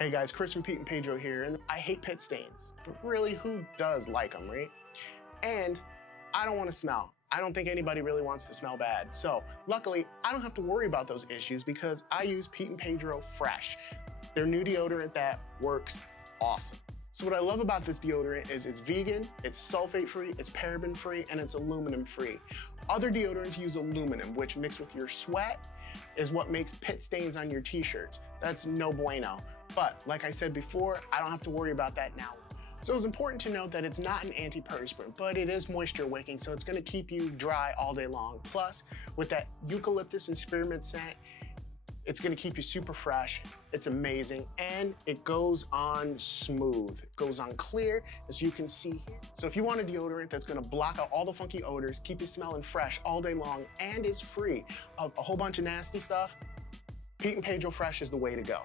Hey guys, Chris from Pete and Pedro here, and I hate pit stains, but really, who does like them, right? And I don't want to smell. I don't think anybody really wants to smell bad. So luckily, I don't have to worry about those issues because I use Pete and Pedro Fresh, their new deodorant that works awesome. So what I love about this deodorant is it's vegan, it's sulfate-free, it's paraben-free, and it's aluminum-free. Other deodorants use aluminum, which mixed with your sweat is what makes pit stains on your t-shirts. That's no bueno. But like I said before, I don't have to worry about that now. So it's important to note that it's not an antiperspirant, but it is moisture wicking, so it's gonna keep you dry all day long. Plus, with that eucalyptus and spearmint scent, it's gonna keep you super fresh, it's amazing, and it goes on smooth. It goes on clear, as you can see here. So if you want a deodorant that's gonna block out all the funky odors, keep you smelling fresh all day long, and is free of a whole bunch of nasty stuff, Pete and Pedro Fresh is the way to go.